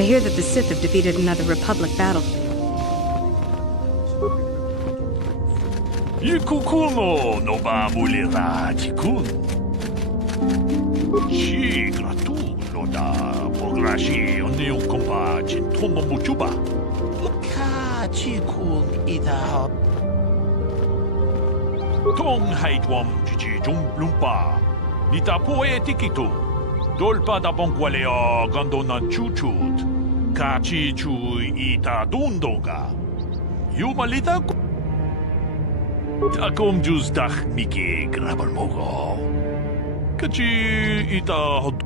I hear that the Sith have defeated another Republic battlefield. Ikukuno no ba mulira tikun. Si gratulo da pograshi onio kompa chintomo muchuba. Ka chikun ida. Tong haidwam chichi lumpa. Nita poe tikitu. Dolpa da bonqualeo gandona chuchut. Ka chichu ita dundonga. Yumalita Takom jus dach miki grabalmogo. Kachi ita hod.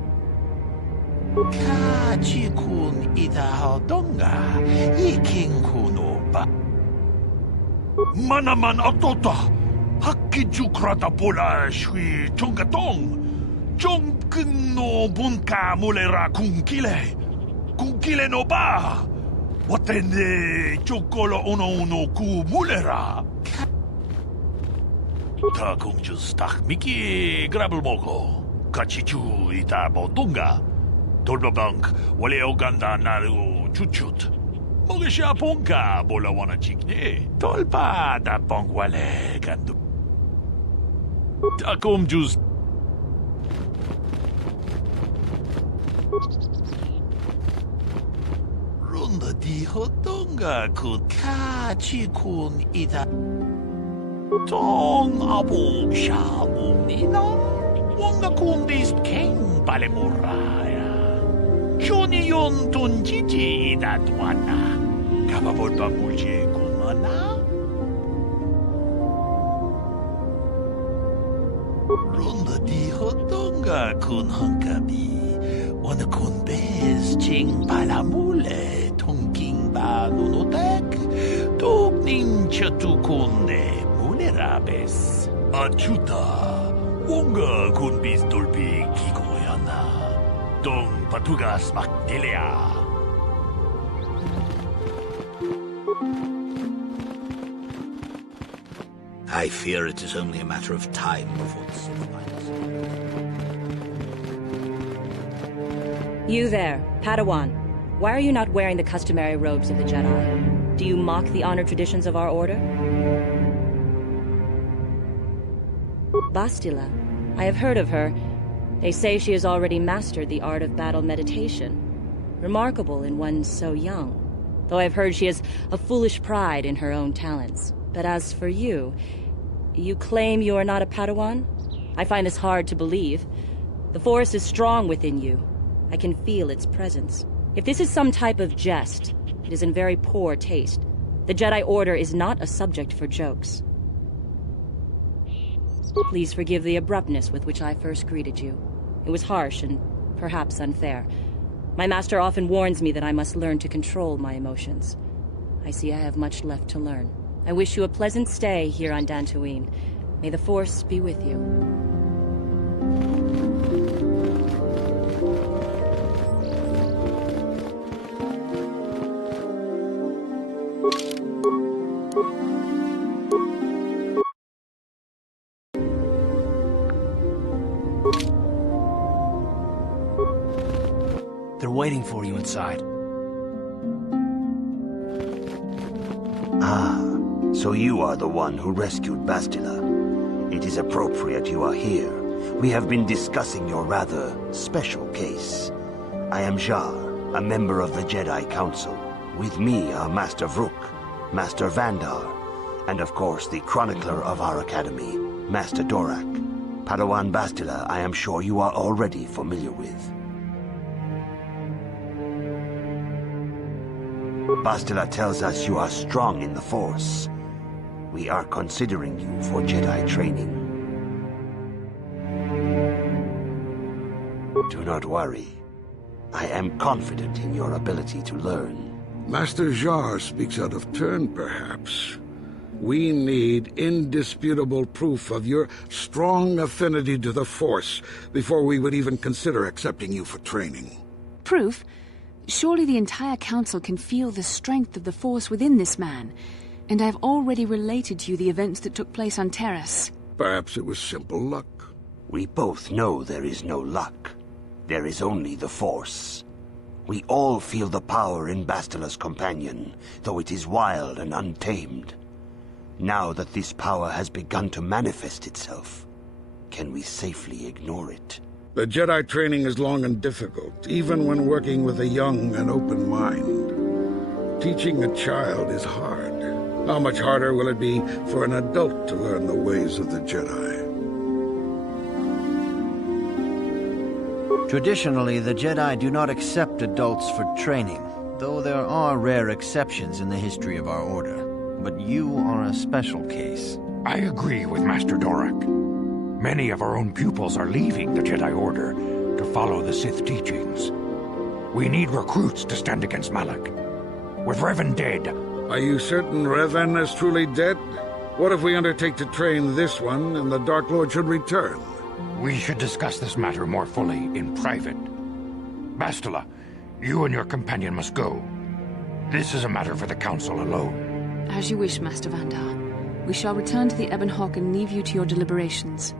Kachi kun ita hodonga. Iking kuno ba. Manaman atota. Hakiju krata pola shui chongatong. Chongkin no bunka mulera kunkile. Kunkile no ba. Watende chokolo uno ku mulera. Ta kung jus tak miki grabalmogo. Kachichu ita bodunga. Tolbabank wale oganda naru chuchut. Mogisha ponka bola wana chikne. Tolpa da bonk wale gandu. Ta kung jus. Runda di hodonga kut kachikun ita. Tong abong siya umninang wanga kundis keng balemuraya. Johnny yon tunjiji idatwana. Kababot pa mulje kumana? Runda di hodonga kun hangkabi. Wana kun bez ching balamule tongking ba nunotek. Tuk ninja tukunde. Rabes. Achuta. Wonga kun bis dolpi kikoyana. Dong patugas makdelea. I fear it is only a matter of time before the Sith finds us. You there, Padawan. Why are you not wearing the customary robes of the Jedi? Do you mock the honored traditions of our order? Bastila. I have heard of her. They say she has already mastered the art of battle meditation. Remarkable in one so young. Though I've heard she has a foolish pride in her own talents. But as for you, you claim you are not a Padawan? I find this hard to believe. The Force is strong within you. I can feel its presence. If this is some type of jest, it is in very poor taste. The Jedi Order is not a subject for jokes. Please forgive the abruptness with which I first greeted you. It was harsh and perhaps unfair. My master often warns me that I must learn to control my emotions. I see I have much left to learn. I wish you a pleasant stay here on Dantooine. May the Force be with you. They're waiting for you inside. Ah, so you are the one who rescued Bastila. It is appropriate you are here. We have been discussing your rather special case. I am Jar, a member of the Jedi Council. With me are Master Vrook, Master Vandar, and of course the chronicler of our academy, Master Dorak. Padawan Bastila, I am sure you are already familiar with. Bastila tells us you are strong in the Force. We are considering you for Jedi training. Do not worry. I am confident in your ability to learn. Master Jar speaks out of turn, perhaps. We need indisputable proof of your strong affinity to the Force before we would even consider accepting you for training. Proof? Surely the entire Council can feel the strength of the Force within this man, and I've already related to you the events that took place on Taris. Perhaps it was simple luck. We both know there is no luck. There is only the Force. We all feel the power in Bastila's companion, though it is wild and untamed. Now that this power has begun to manifest itself, can we safely ignore it? The Jedi training is long and difficult, even when working with a young and open mind. Teaching a child is hard. How much harder will it be for an adult to learn the ways of the Jedi? Traditionally, the Jedi do not accept adults for training, though there are rare exceptions in the history of our order. But you are a special case. I agree with Master Dorak. Many of our own pupils are leaving the Jedi Order to follow the Sith teachings. We need recruits to stand against Malak. With Revan dead... Are you certain Revan is truly dead? What if we undertake to train this one and the Dark Lord should return? We should discuss this matter more fully in private. Bastila, you and your companion must go. This is a matter for the Council alone. As you wish, Master Vandar. We shall return to the Ebon Hawk and leave you to your deliberations.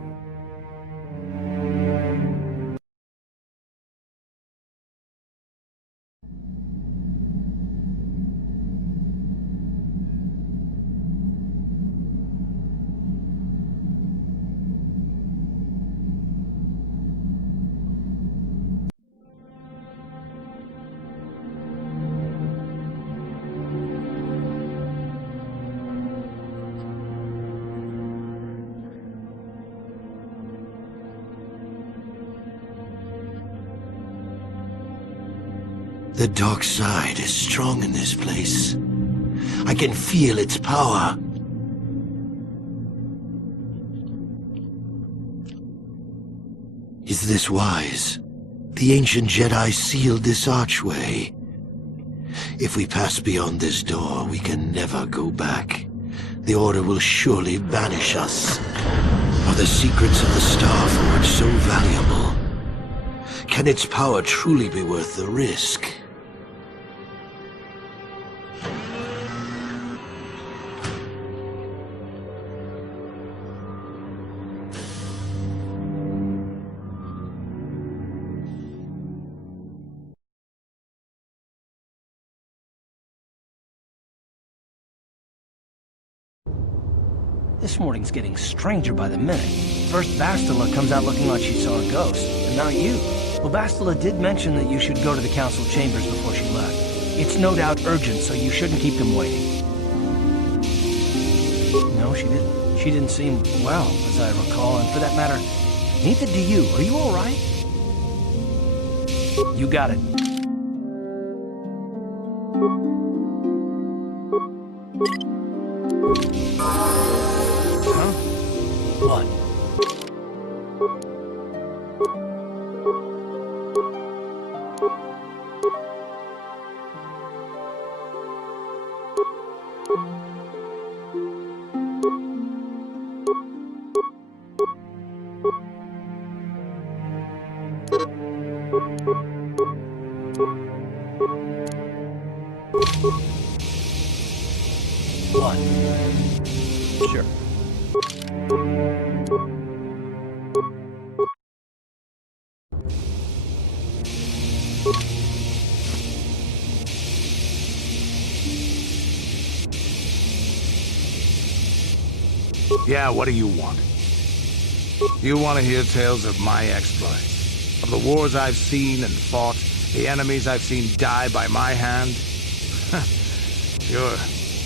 The dark side is strong in this place. I can feel its power. Is this wise? The ancient Jedi sealed this archway. If we pass beyond this door, we can never go back. The Order will surely banish us. Are the secrets of the Star Forge so valuable? Can its power truly be worth the risk? This morning's getting stranger by the minute. First Bastila comes out looking like she saw a ghost, and now you. Well, Bastila did mention that you should go to the council chambers before she left. It's no doubt urgent, so you shouldn't keep them waiting. No, she didn't. She didn't seem well, as I recall, and for that matter, neither do you. Are you all right? You got it. Huh? What? What? Sure. Yeah, what do you want? You want to hear tales of my exploits? Of the wars I've seen and fought? The enemies I've seen die by my hand? Sure,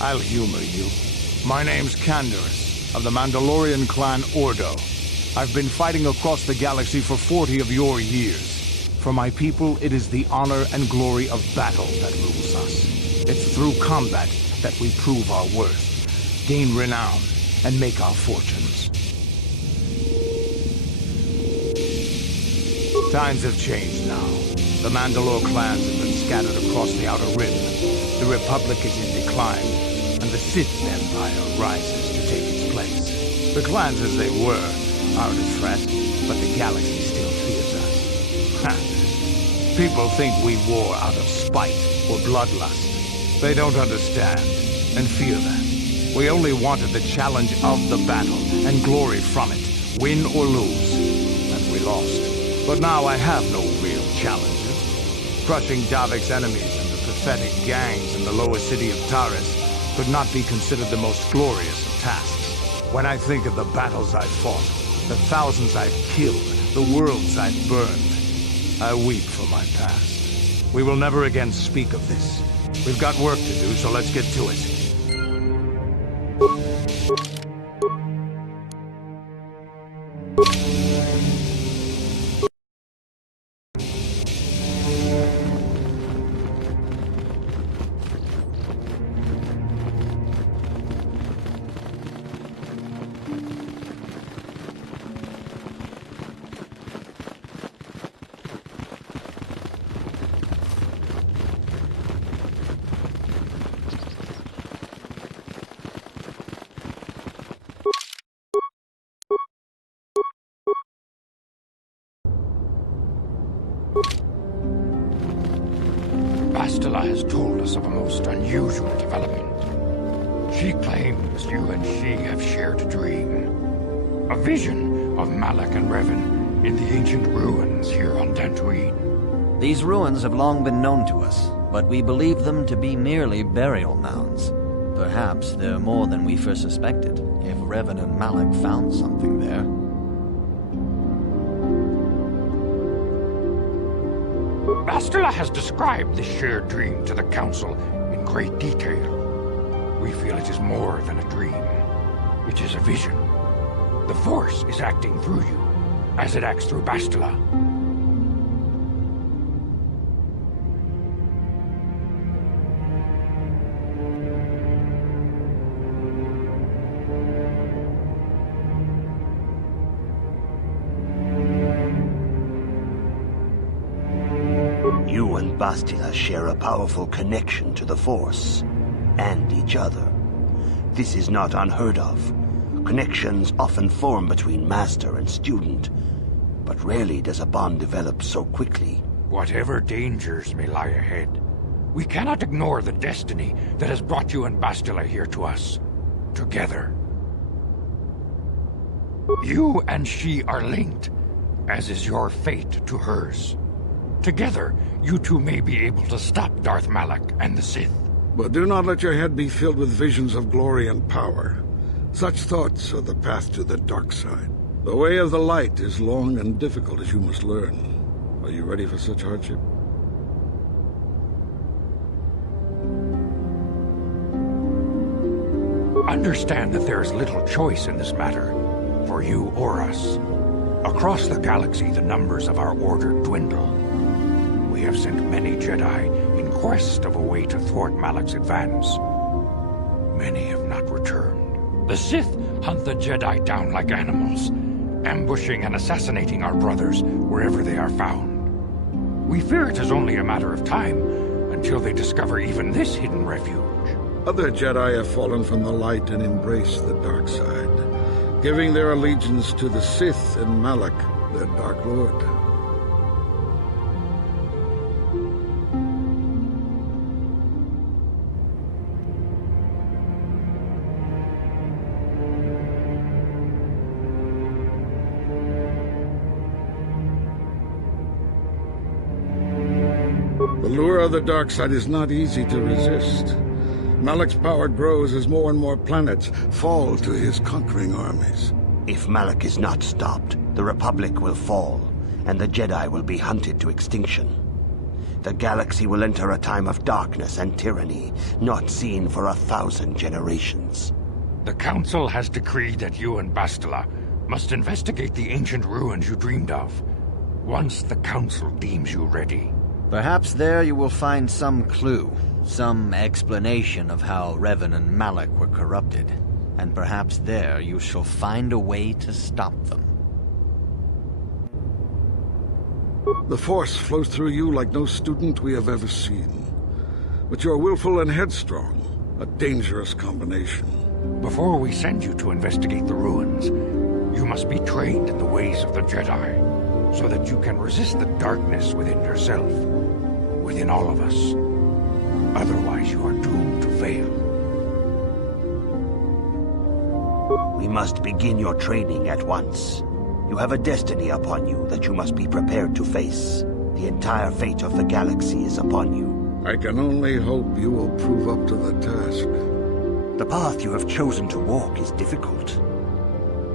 I'll humor you. My name's Canderous, of the Mandalorian clan Ordo. I've been fighting across the galaxy for 40 of your years. For my people, it is the honor and glory of battle that rules us. It's through combat that we prove our worth, gain renown, and make our fortunes. Times have changed now. The Mandalore clans have been scattered across the Outer Rim. The Republic is in decline, and the Sith Empire rises to take its place. The clans as they were aren't a threat, but the galaxy still fears us. Ha! People think we war out of spite or bloodlust. They don't understand, and fear that. We only wanted the challenge of the battle, and glory from it, win or lose. And we lost. But now I have no real challenges. Crushing Davik's enemies and the pathetic gangs in the lower city of Taris could not be considered the most glorious of tasks. When I think of the battles I've fought, the thousands I've killed, the worlds I've burned, I weep for my past. We will never again speak of this. We've got work to do, so let's get to it. Bastila has told us of a most unusual development. She claims you and she have shared a dream. A vision of Malak and Revan in the ancient ruins here on Dantooine. These ruins have long been known to us, but we believe them to be merely burial mounds. Perhaps they're more than we first suspected, if Revan and Malak found something there. Bastila has described this shared dream to the Council in great detail. We feel it is more than a dream. It is a vision. The Force is acting through you, as it acts through Bastila. You and Bastila share a powerful connection to the Force, and each other. This is not unheard of. Connections often form between master and student, but rarely does a bond develop so quickly. Whatever dangers may lie ahead, we cannot ignore the destiny that has brought you and Bastila here to us, together. You and she are linked, as is your fate to hers. Together, you two may be able to stop Darth Malak and the Sith. But do not let your head be filled with visions of glory and power. Such thoughts are the path to the dark side. The way of the light is long and difficult, as you must learn. Are you ready for such hardship? Understand that there is little choice in this matter, for you or us. Across the galaxy, the numbers of our order dwindle. We have sent many Jedi in quest of a way to thwart Malak's advance. Many have not returned. The Sith hunt the Jedi down like animals, ambushing and assassinating our brothers wherever they are found. We fear it is only a matter of time until they discover even this hidden refuge. Other Jedi have fallen from the light and embraced the dark side, giving their allegiance to the Sith and Malak, their Dark Lord. The lure of the dark side is not easy to resist. Malak's power grows as more and more planets fall to his conquering armies. If Malak is not stopped, the Republic will fall, and the Jedi will be hunted to extinction. The galaxy will enter a time of darkness and tyranny, not seen for 1,000 generations. The Council has decreed that you and Bastila must investigate the ancient ruins you dreamed of, once the Council deems you ready. Perhaps there you will find some clue, some explanation of how Revan and Malak were corrupted. And perhaps there you shall find a way to stop them. The Force flows through you like no student we have ever seen. But you are willful and headstrong, a dangerous combination. Before we send you to investigate the ruins, you must be trained in the ways of the Jedi, so that you can resist the darkness within yourself, within all of us. Otherwise, you are doomed to fail. We must begin your training at once. You have a destiny upon you that you must be prepared to face. The entire fate of the galaxy is upon you. I can only hope you will prove up to the task. The path you have chosen to walk is difficult.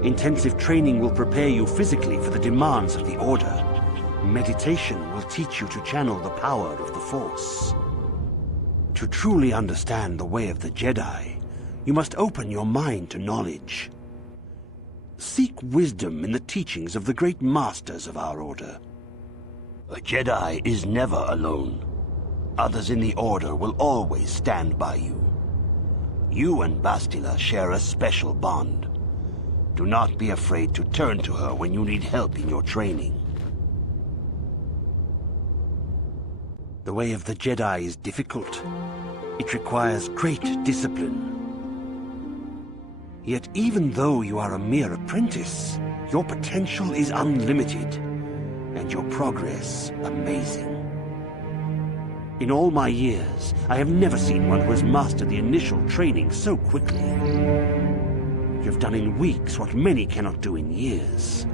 Intensive training will prepare you physically for the demands of the Order. Meditation will teach you to channel the power of the Force. To truly understand the way of the Jedi, you must open your mind to knowledge. Seek wisdom in the teachings of the great masters of our Order. A Jedi is never alone. Others in the Order will always stand by you. You and Bastila share a special bond. Do not be afraid to turn to her when you need help in your training. The way of the Jedi is difficult. It requires great discipline. Yet even though you are a mere apprentice, your potential is unlimited, and your progress amazing. In all my years, I have never seen one who has mastered the initial training so quickly. You have done in weeks what many cannot do in years.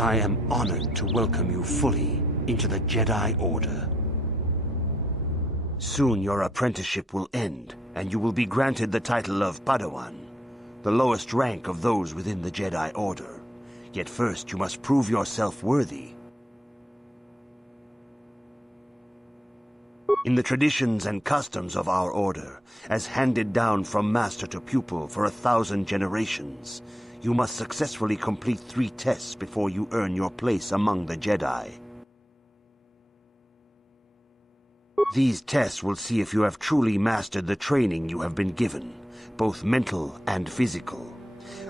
I am honored to welcome you fully into the Jedi Order. Soon your apprenticeship will end, and you will be granted the title of Padawan, the lowest rank of those within the Jedi Order. Yet first you must prove yourself worthy. In the traditions and customs of our Order, as handed down from master to pupil for 1,000 generations, you must successfully complete 3 tests before you earn your place among the Jedi. These tests will see if you have truly mastered the training you have been given, both mental and physical.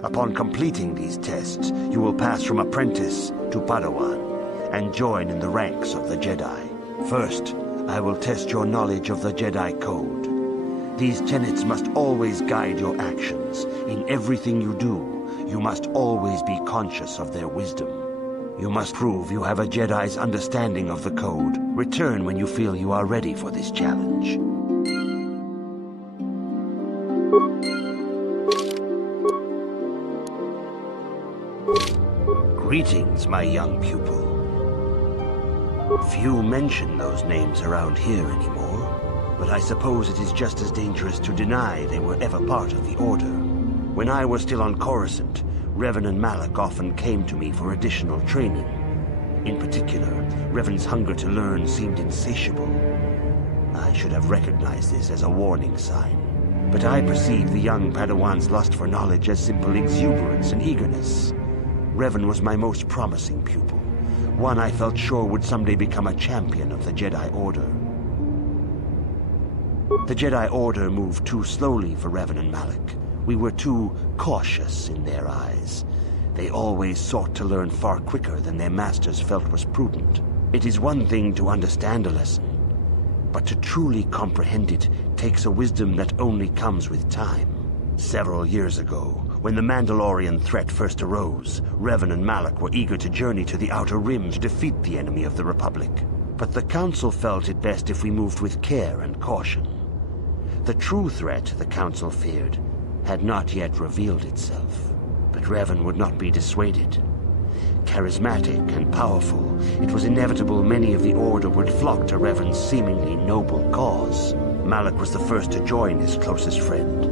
Upon completing these tests, you will pass from apprentice to Padawan and join in the ranks of the Jedi. First, I will test your knowledge of the Jedi Code. These tenets must always guide your actions. In everything you do, you must always be conscious of their wisdom. You must prove you have a Jedi's understanding of the Code. Return when you feel you are ready for this challenge. Greetings, my young pupil. Few mention those names around here anymore, but I suppose it is just as dangerous to deny they were ever part of the Order. When I was still on Coruscant, Revan Malak often came to me for additional training. In particular, Revan's hunger to learn seemed insatiable. I should have recognized this as a warning sign, but I perceived the young Padawan's lust for knowledge as simple exuberance and eagerness. Revan was my most promising pupil, one I felt sure would someday become a champion of the Jedi Order. The Jedi Order moved too slowly for Revan and Malak. We were too cautious in their eyes. They always sought to learn far quicker than their masters felt was prudent. It is one thing to understand a lesson, but to truly comprehend it takes a wisdom that only comes with time. Several years ago, when the Mandalorian threat first arose, Revan and Malak were eager to journey to the Outer Rim to defeat the enemy of the Republic. But the Council felt it best if we moved with care and caution. The true threat the Council feared had not yet revealed itself, but Revan would not be dissuaded. Charismatic and powerful, it was inevitable many of the Order would flock to Revan's seemingly noble cause. Malak was the first to join his closest friend.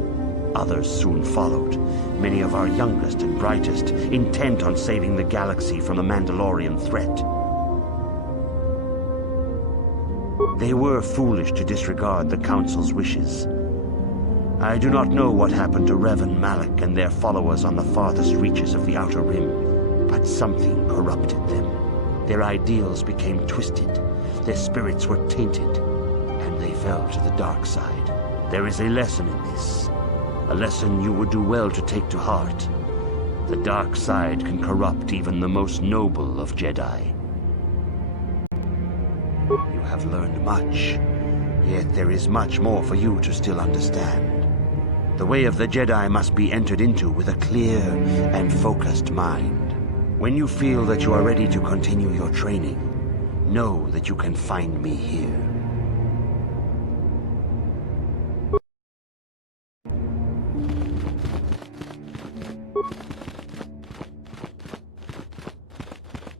Others soon followed, many of our youngest and brightest, intent on saving the galaxy from the Mandalorian threat. They were foolish to disregard the Council's wishes. I do not know what happened to Revan Malak and their followers on the farthest reaches of the Outer Rim, but something corrupted them. Their ideals became twisted, their spirits were tainted, and they fell to the dark side. There is a lesson in this, a lesson you would do well to take to heart. The dark side can corrupt even the most noble of Jedi. You have learned much, yet there is much more for you to still understand. The way of the Jedi must be entered into with a clear and focused mind. When you feel that you are ready to continue your training, know that you can find me here.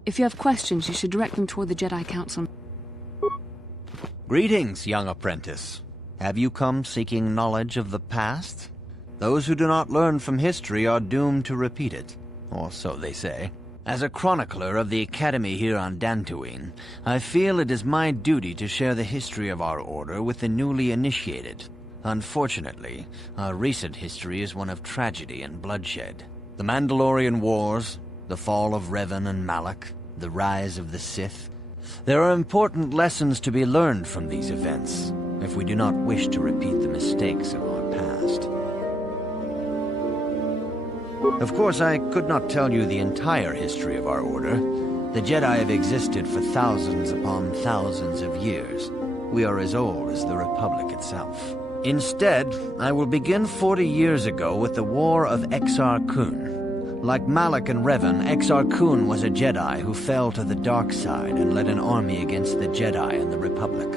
If you have questions, you should direct them toward the Jedi Council. Greetings, young apprentice. Have you come seeking knowledge of the past? Those who do not learn from history are doomed to repeat it, or so they say. As a chronicler of the Academy here on Dantooine, I feel it is my duty to share the history of our order with the newly initiated. Unfortunately, our recent history is one of tragedy and bloodshed. The Mandalorian Wars, the fall of Revan and Malak, the rise of the Sith. There are important lessons to be learned from these events, if we do not wish to repeat the mistakes of our past. Of course, I could not tell you the entire history of our order. The Jedi have existed for thousands upon thousands of years. We are as old as the Republic itself. Instead, I will begin 40 years ago with the War of Exar Kun. Like Malak and Revan, Exar Kun was a Jedi who fell to the dark side and led an army against the Jedi and the Republic.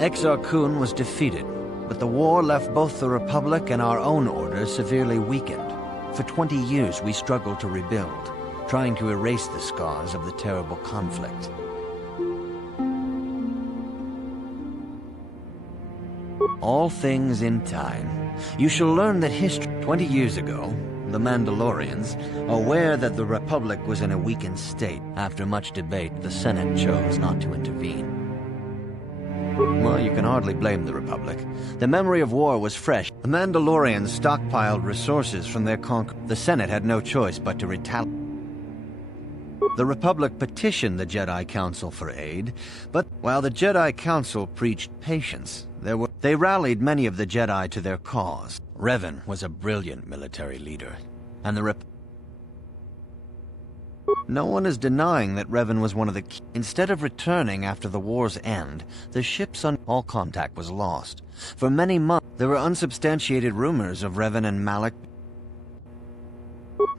Exar Kun was defeated, but the war left both the Republic and our own order severely weakened. For 20 years we struggled to rebuild, trying to erase the scars of the terrible conflict. All things in time. You shall learn that history. 20 years ago, the Mandalorians, aware that the Republic was in a weakened state, after much debate, the Senate chose not to intervene. Well, you can hardly blame the Republic. The memory of war was fresh. The Mandalorians stockpiled resources from their conquer. The Senate had no choice but to retaliate. The Republic petitioned the Jedi Council for aid, but while the Jedi Council preached patience, they rallied many of the Jedi to their cause. Revan was a brilliant military leader, and no one is denying that Revan was one of the key. Instead of returning after the war's end, the ships all contact was lost. For many months, there were unsubstantiated rumors of Revan and Malak.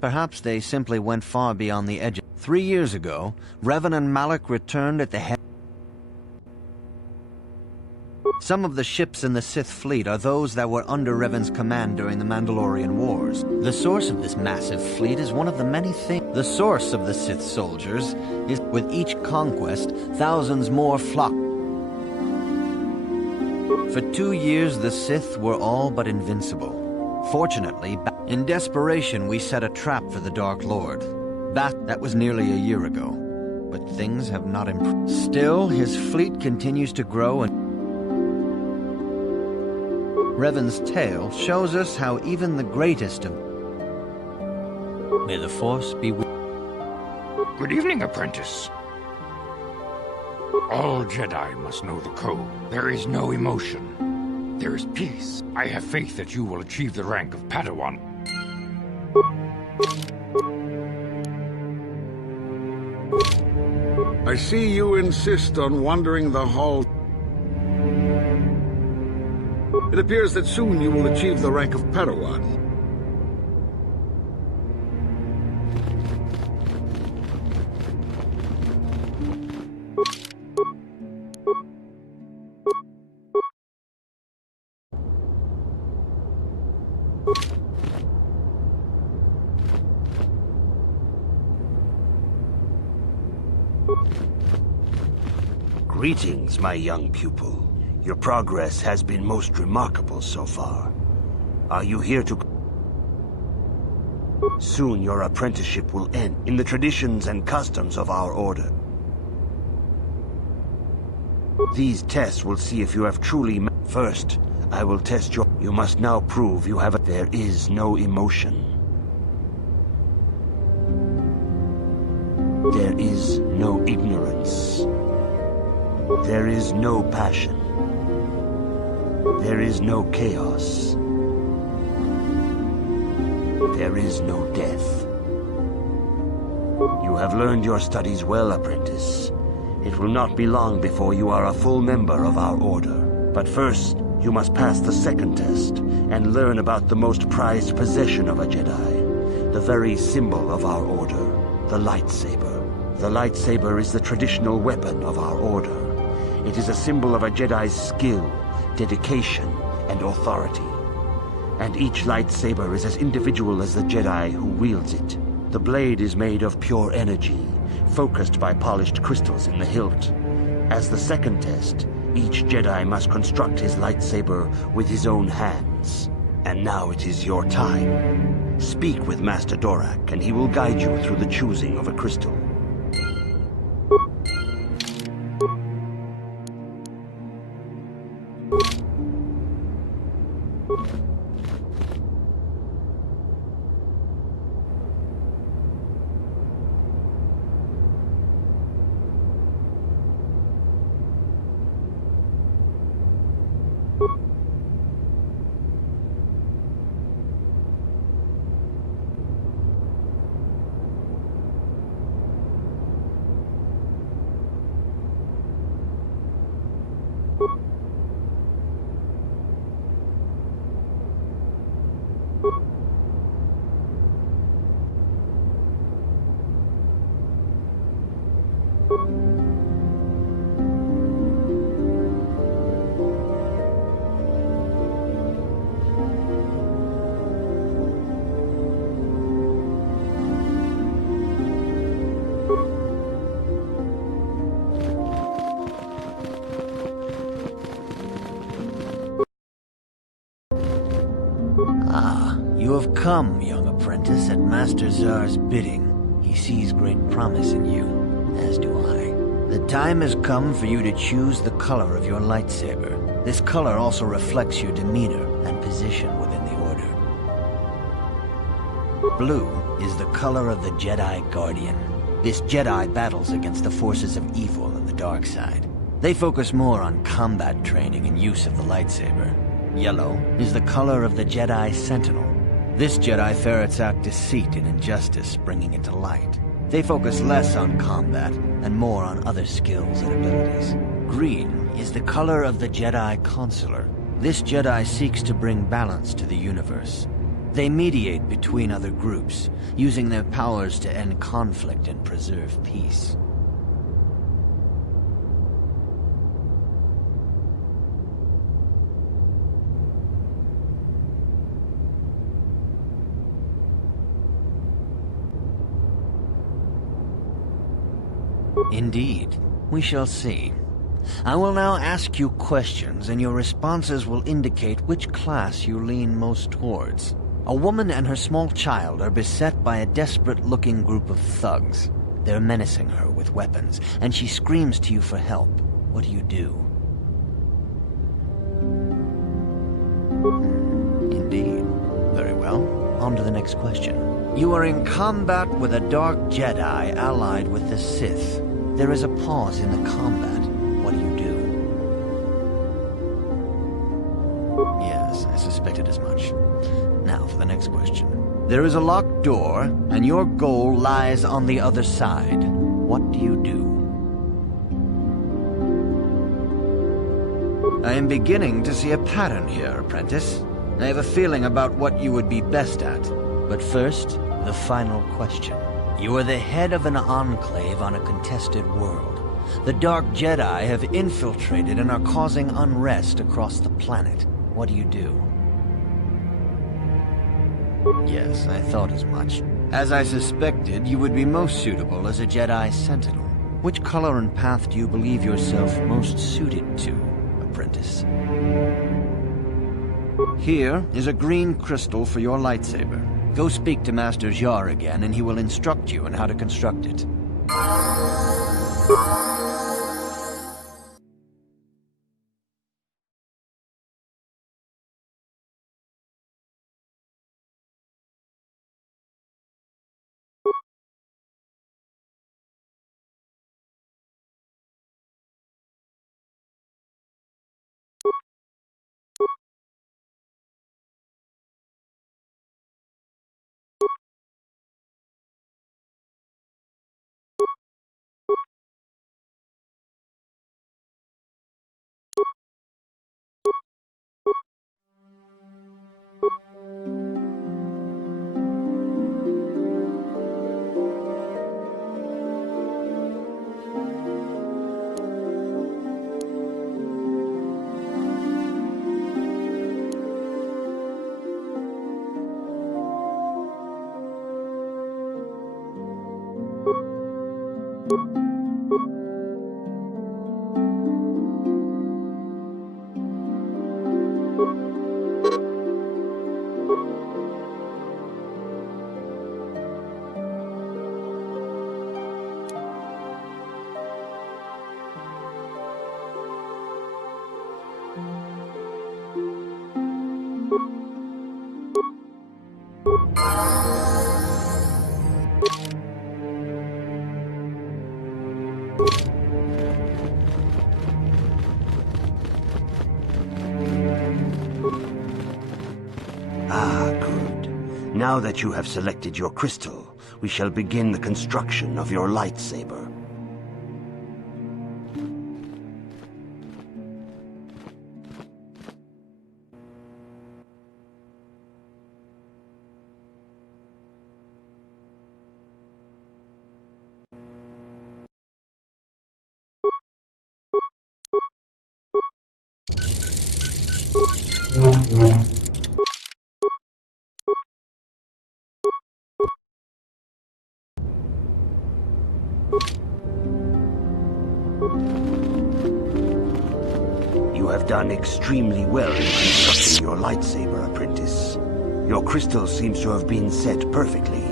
Perhaps they simply went far beyond the edge. 3 years ago, Revan and Malak returned at the head. Some of the ships in the Sith fleet are those that were under Revan's command during the Mandalorian Wars. The source of this massive fleet is one of the many things. The source of the Sith soldiers is, with each conquest, thousands more flock. For 2 years, the Sith were all but invincible. Fortunately, in desperation, we set a trap for the Dark Lord. That was nearly a year ago, but things have not improved. Still, his fleet continues to grow, and Revan's tale shows us how even the greatest of... May the Force be with... Good evening, apprentice. All Jedi must know the code. There is no emotion. There is peace. I have faith that you will achieve the rank of Padawan. I see you insist on wandering the hall. It appears that soon you will achieve the rank of Padawan. Greetings, my young pupil. Your progress has been most remarkable so far. Are you here to... Soon your apprenticeship will end in the traditions and customs of our order. These tests will see if you have truly... First, I will test your... You must now prove you have... There is no emotion. There is no ignorance. There is no passion. There is no chaos. There is no death. You have learned your studies well, apprentice. It will not be long before you are a full member of our order. But first, you must pass the second test and learn about the most prized possession of a Jedi, the very symbol of our order, the lightsaber. The lightsaber is the traditional weapon of our order. It is a symbol of a Jedi's skill, dedication, and authority. And each lightsaber is as individual as the Jedi who wields it. The blade is made of pure energy, focused by polished crystals in the hilt. As the second test, each Jedi must construct his lightsaber with his own hands. And now it is your time. Speak with Master Dorak, and he will guide you through the choosing of a crystal. You have come, young apprentice, at Master Zar's bidding. He sees great promise in you, as do I. The time has come for you to choose the color of your lightsaber. This color also reflects your demeanor and position within the Order. Blue is the color of the Jedi Guardian. This Jedi battles against the forces of evil and the dark side. They focus more on combat training and use of the lightsaber. Yellow is the color of the Jedi Sentinel. This Jedi ferrets out deceit and injustice, bringing it to light. They focus less on combat and more on other skills and abilities. Green is the color of the Jedi Consular. This Jedi seeks to bring balance to the universe. They mediate between other groups, using their powers to end conflict and preserve peace. Indeed. We shall see. I will now ask you questions, and your responses will indicate which class you lean most towards. A woman and her small child are beset by a desperate-looking group of thugs. They're menacing her with weapons, and she screams to you for help. What do you do? Indeed. Very well. On to the next question. You are in combat with a dark Jedi allied with the Sith. There is a pause in the combat. What do you do? Yes, I suspected as much. Now for the next question. There is a locked door, and your goal lies on the other side. What do you do? I am beginning to see a pattern here, apprentice. I have a feeling about what you would be best at. But first, the final question. You are the head of an enclave on a contested world. The Dark Jedi have infiltrated and are causing unrest across the planet. What do you do? Yes, I thought as much. As I suspected, you would be most suitable as a Jedi Sentinel. Which color and path do you believe yourself most suited to, apprentice? Here is a green crystal for your lightsaber. Go speak to Master Jar again, and he will instruct you on how to construct it. Now that you have selected your crystal, we shall begin the construction of your lightsaber. You have done extremely well in constructing your lightsaber, apprentice. Your crystal seems to have been set perfectly.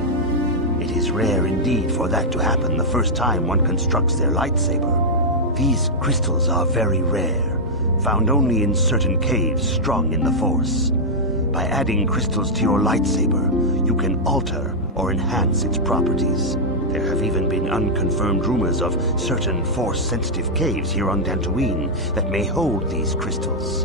It is rare indeed for that to happen the first time one constructs their lightsaber. These crystals are very rare, found only in certain caves strung in the Force. By adding crystals to your lightsaber, you can alter or enhance its properties. There have even been unconfirmed rumors of certain Force-sensitive caves here on Dantooine that may hold these crystals.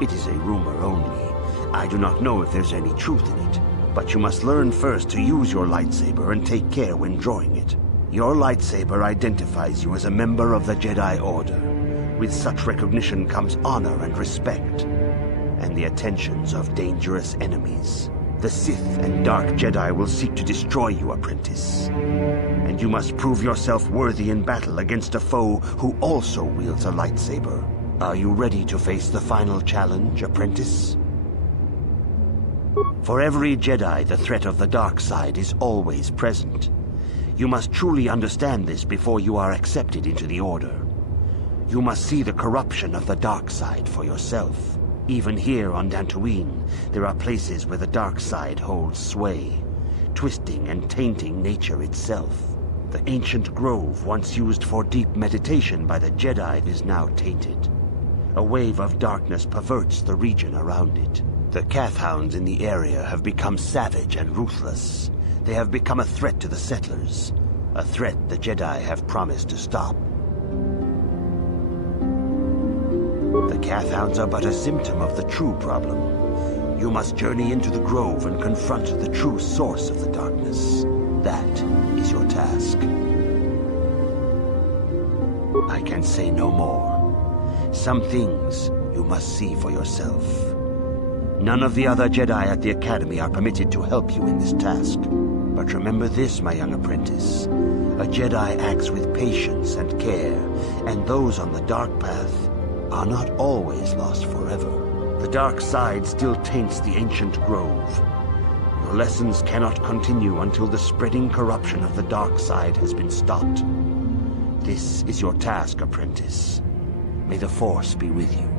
It is a rumor only. I do not know if there's any truth in it, but you must learn first to use your lightsaber and take care when drawing it. Your lightsaber identifies you as a member of the Jedi Order. With such recognition comes honor and respect, and the attentions of dangerous enemies. The Sith and Dark Jedi will seek to destroy you, apprentice. And you must prove yourself worthy in battle against a foe who also wields a lightsaber. Are you ready to face the final challenge, apprentice? For every Jedi, the threat of the dark side is always present. You must truly understand this before you are accepted into the Order. You must see the corruption of the dark side for yourself. Even here on Dantooine, there are places where the dark side holds sway, twisting and tainting nature itself. The ancient grove, once used for deep meditation by the Jedi, is now tainted. A wave of darkness perverts the region around it. The Kathhounds in the area have become savage and ruthless. They have become a threat to the settlers, a threat the Jedi have promised to stop. The Kathhounds are but a symptom of the true problem. You must journey into the grove and confront the true source of the darkness. That is your task. I can say no more. Some things you must see for yourself. None of the other Jedi at the Academy are permitted to help you in this task. But remember this, my young apprentice. A Jedi acts with patience and care, and those on the dark path are not always lost forever. The dark side still taints the ancient grove. Your lessons cannot continue until the spreading corruption of the dark side has been stopped. This is your task, apprentice. May the Force be with you.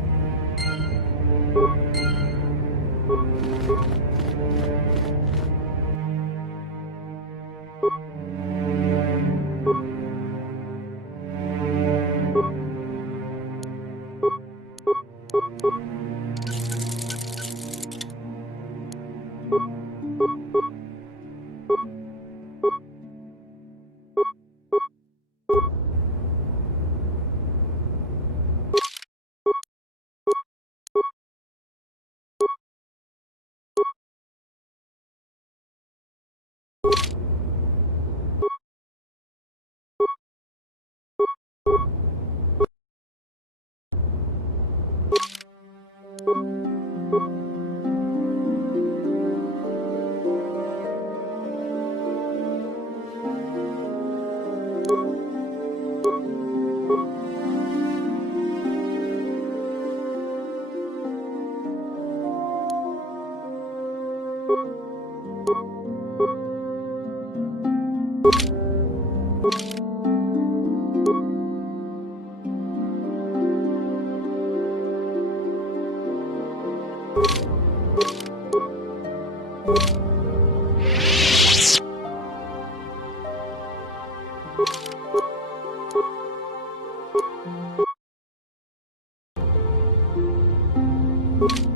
You